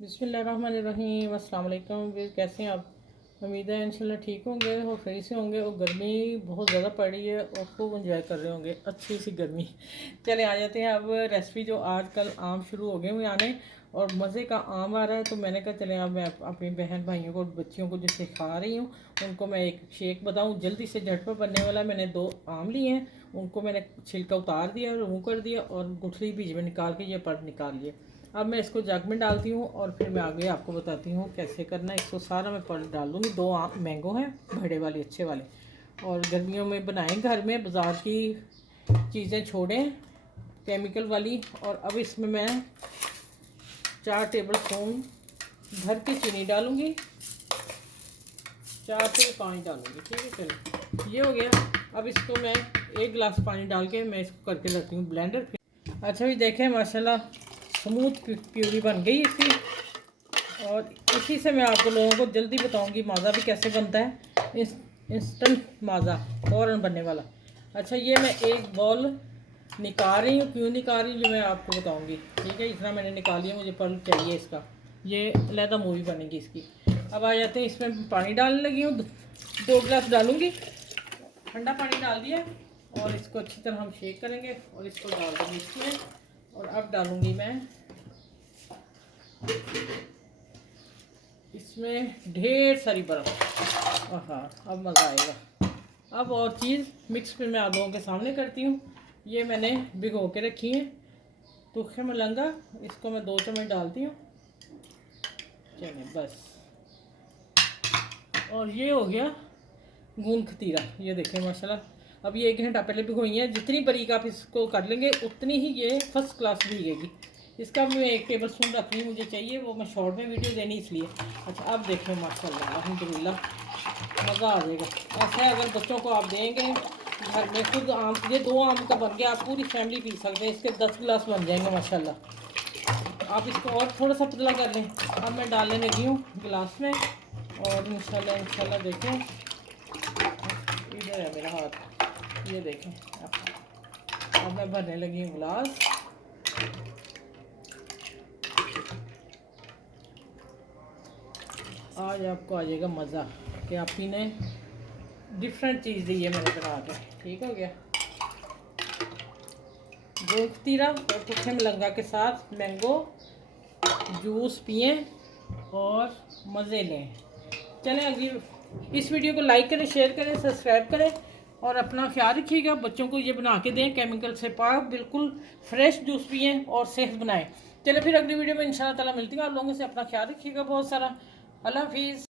बिस्मिल्लाहिर्रहमानिर्रहीम। अस्सलाम वालेकुम। कैसे हैं आप? उम्मीद है इंशाल्लाह ठीक होंगे और सही से होंगे। और गर्मी बहुत ज़्यादा पड़ रही है और खूब इंजॉय कर रहे होंगे अच्छी सी गर्मी। चले आ जाते हैं अब रेसिपी। जो आजकल आम शुरू हो गए हुए आने और मज़े का आम आ रहा है, तो मैंने कहा चले अब मैं अपनी बहन भाइयों को बच्चियों को जो सिखा रही हूँ उनको मैं एक शेक बताऊँ जल्दी से झटपट बनने वाला। मैंने 2 आम लिए हैं, उनको मैंने छिलका उतार दिया, रिमूव कर दिया और गुठली बीच में निकाल के ये पल्प निकाल लिए। अब मैं इसको जग में डालती हूँ और फिर मैं आगे आपको बताती हूँ कैसे करना है। इसको सारा मैं पल्प डाल दूँगी। 2 मैंगो हैं बड़े वाले अच्छे वाले, और गर्मियों में बनाएं घर में, बाज़ार की चीज़ें छोड़ें केमिकल वाली। और अब इसमें मैं 4 टेबल स्पून भर के चीनी डालूँगी, 4 से 5 डालूँगी। ठीक है, चलो ये हो गया। अब इसको मैं 1 गिलास पानी डाल के मैं इसको करके रखती हूँ ब्लेंडर। अच्छा भी देखें माशाल्लाह स्मूथ प्यूरी बन गई इसकी। और इसी से मैं आपको लोगों को जल्दी बताऊंगी माज़ा भी कैसे बनता है। इंस्टेंट माज़ा फ़ौरन बनने वाला। अच्छा, ये मैं एक बॉल निकाल रही हूँ। क्यों निकाल रही हूँ जो मैं आपको बताऊंगी। ठीक है, इतना मैंने निकाल लिया, मुझे पल्प चाहिए इसका। ये अलहदा मूवी बनेगी इसकी। अब आ जाते हैं, इसमें पानी डालने लगी हूँ। 2 गिलास डालूँगी, ठंडा पानी डाल दिया। और इसको अच्छी तरह हम शेक करेंगे और इसको डाल दूँगी इसमें। और अब डालूँगी मैं इसमें ढेर सारी बर्फ़। हाँ, अब मज़ा आएगा। अब और चीज़ मिक्स फिर मैं आप लोगों के सामने करती हूँ। ये मैंने भिगो के रखी है तुखे मलंगा, इसको मैं 2 चम्मच डालती हूँ। चलिए बस। और ये हो गया गूंद खतीरा। ये देखें माशाल्लाह, अब ये 1 घंटा पहले भिगोई है। जितनी बारीक आप इसको कर लेंगे उतनी ही ये फर्स्ट क्लास भीगेगी। इसका मैं 1 टेबल स्पून रखनी मुझे चाहिए, वो मैं शॉर्ट में वीडियो देनी इसलिए। अच्छा, अब देखें माशाल्लाह अल्हम्दुलिल्लाह मज़ा आ जाएगा। ऐसा है, अगर बच्चों को आप देंगे घर में, खुद आम, ये 2 आम का बन गया, आप पूरी फैमिली पी सकते हैं। इसके 10 गिलास बन जाएंगे माशाल्लाह। आप इसको और थोड़ा सा पतला कर लें। अब मैं डालने लगी हूँ गिलास में और इंशाल्लाह देखें, इधर है मेरा हाथ, ये देखें। अब मैं भरने लगी हूँ गिलास। आज आपको आ जाएगा मज़ा कि आप पीने डिफरेंट चीज़ दी है मैंने बना के। ठीक हो गया। गोल खतीरा और पुट्ठे मलंगा के साथ मैंगो जूस पिए और मज़े लें। चलें अगली, इस वीडियो को लाइक करें, शेयर करें, सब्सक्राइब करें और अपना ख्याल रखिएगा। बच्चों को ये बना के दें, केमिकल से पाक बिल्कुल फ्रेश जूस पिएँ और सेहत बनाएं। चले फिर अगली वीडियो में इंशाल्लाह ताला मिलती हूँ आप लोगों से। अपना ख्याल रखिएगा बहुत सारा। अल्लाह हाफिज़।